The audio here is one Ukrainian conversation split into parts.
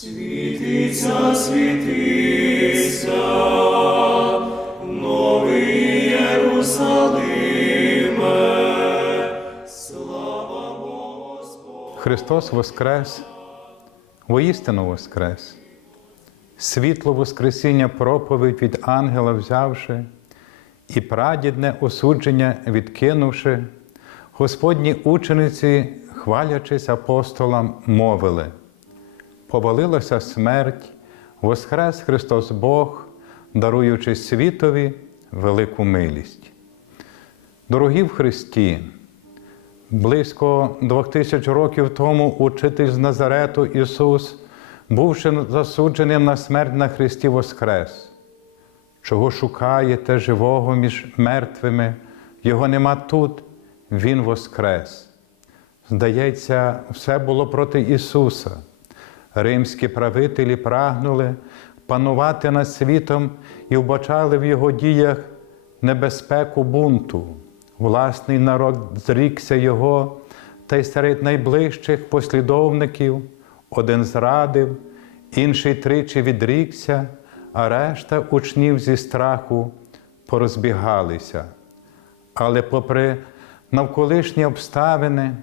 Світиться, світиться, новий Єрусалиме, слава Господу. Христос Воскрес, воістину Воскрес, світло Воскресіння проповідь від ангела взявши, і прадідне осудження відкинувши, Господні учениці, хвалячись апостолам, мовили: Повалилася смерть, Воскрес Христос Бог, даруючи світові велику милість. Дорогі в Христі! Близько двох тисяч років тому учитель з Назарету Ісус, бувши засудженим на смерть на Христі Воскрес. Чого шукаєте живого між мертвими? Його нема тут, Він Воскрес. Здається, все було проти Ісуса. Римські правителі прагнули панувати над світом і вбачали в Його діях небезпеку бунту. Власний народ зрікся Його, та й серед найближчих послідовників один зрадив, інший тричі відрікся, а решта учнів зі страху порозбігалися. Але, попри навколишні обставини,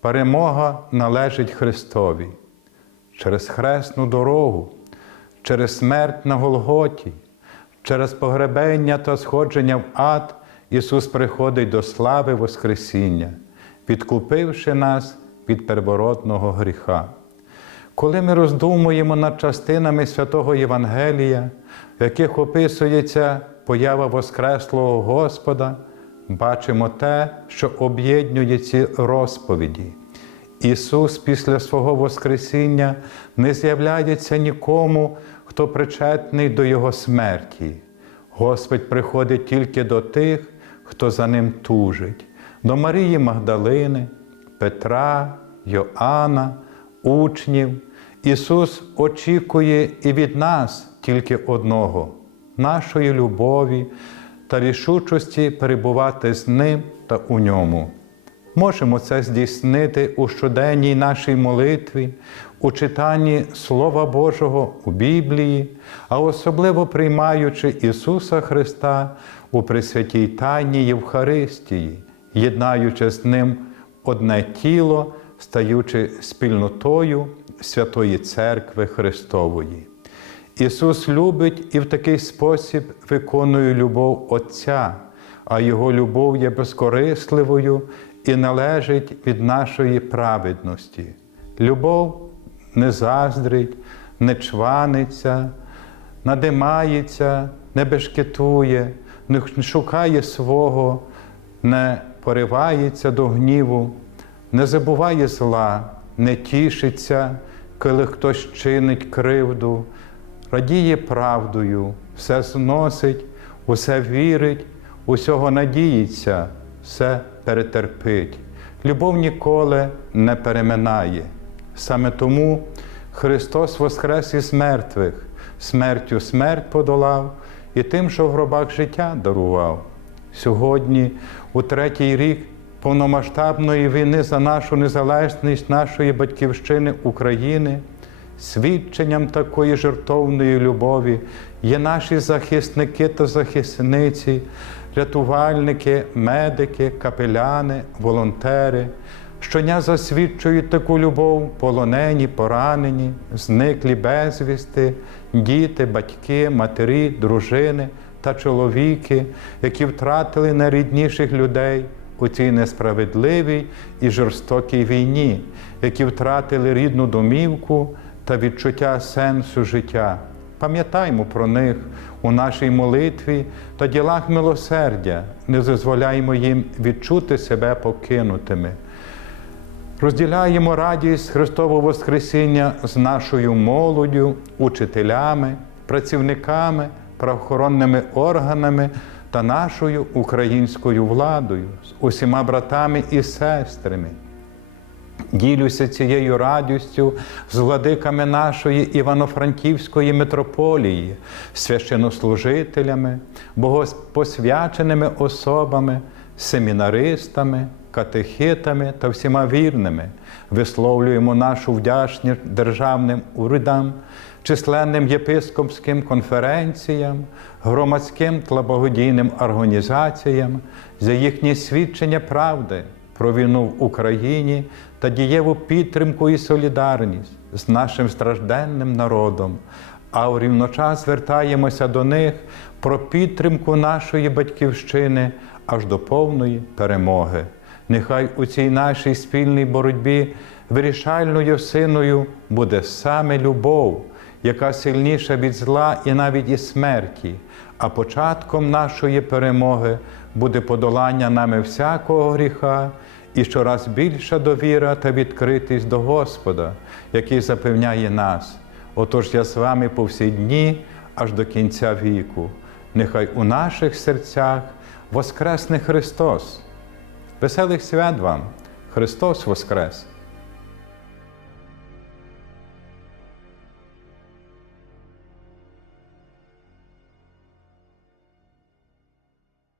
перемога належить Христові через хресну дорогу, через смерть на Голготі, через погребення та сходження в ад Ісус приходить до слави Воскресіння, відкупивши нас від первородного гріха. Коли ми роздумуємо над частинами святого Євангелія, в яких описується поява Воскреслого Господа, бачимо те, що об'єднує ці розповіді. Ісус після свого Воскресіння не з'являється нікому, хто причетний до Його смерті. Господь приходить тільки до тих, хто за ним тужить, до Марії Магдалини, Петра, Йоанна, учнів. Ісус очікує і від нас тільки одного нашої любові та рішучості перебувати з Ним та у ньому. Можемо це здійснити у щоденній нашій молитві, у читанні Слова Божого у Біблії, а особливо приймаючи Ісуса Христа у Пресвятій Тайні Євхаристії, єднаючи з Ним одне тіло, стаючи спільнотою Святої Церкви Христової. Ісус любить і в такий спосіб виконує любов Отця, а Його любов є безкорисливою і належить від нашої праведності. Любов не заздрить, не чваниться, надимається, не бешкетує, не шукає свого, не поривається до гніву, не забуває зла, не тішиться, коли хтось чинить кривду, радіє правдою, все зносить, усе вірить, усього надіється, все перетерпить. Любов ніколи не переминає. Саме тому Христос воскрес із мертвих, смертю смерть подолав і тим, що в гробах життя дарував. Сьогодні, у третій рік повномасштабної війни за нашу незалежність нашої батьківщини України, свідченням такої жертовної любові є наші захисники та захисниці, рятувальники, медики, капеляни, волонтери. Щодня засвідчують таку любов полонені, поранені, зниклі безвісти, діти, батьки, матері, дружини та чоловіки, які втратили найрідніших людей у цій несправедливій і жорстокій війні, які втратили рідну домівку та відчуття сенсу життя. Пам'ятаймо про них у нашій молитві та ділах милосердя, не дозволяємо їм відчути себе покинутими. Розділяємо радість Христового Воскресіння з нашою молоддю, учителями, працівниками, правоохоронними органами та нашою українською владою, з усіма братами і сестрами. Ділюся цією радістю з владиками нашої Івано-Франківської митрополії, священнослужителями, богоспосвяченими особами, семінаристами, катехитами та всіма вірними, висловлюємо нашу вдячність державним урядам, численним єпископським конференціям, громадським та благодійним організаціям за їхнє свідчення правди про війну в Україні та дієву підтримку і солідарність з нашим стражденним народом, а в рівночас звертаємося до них про підтримку нашої батьківщини аж до повної перемоги. Нехай у цій нашій спільній боротьбі вирішальною синою буде саме любов, яка сильніша від зла і навіть і смерті, а початком нашої перемоги буде подолання нами всякого гріха і щораз більша довіра та відкритість до Господа, який запевняє нас. Отож я з вами по всі дні аж до кінця віку. Нехай у наших серцях воскресне Христос. Веселих свят вам! Христос Воскрес!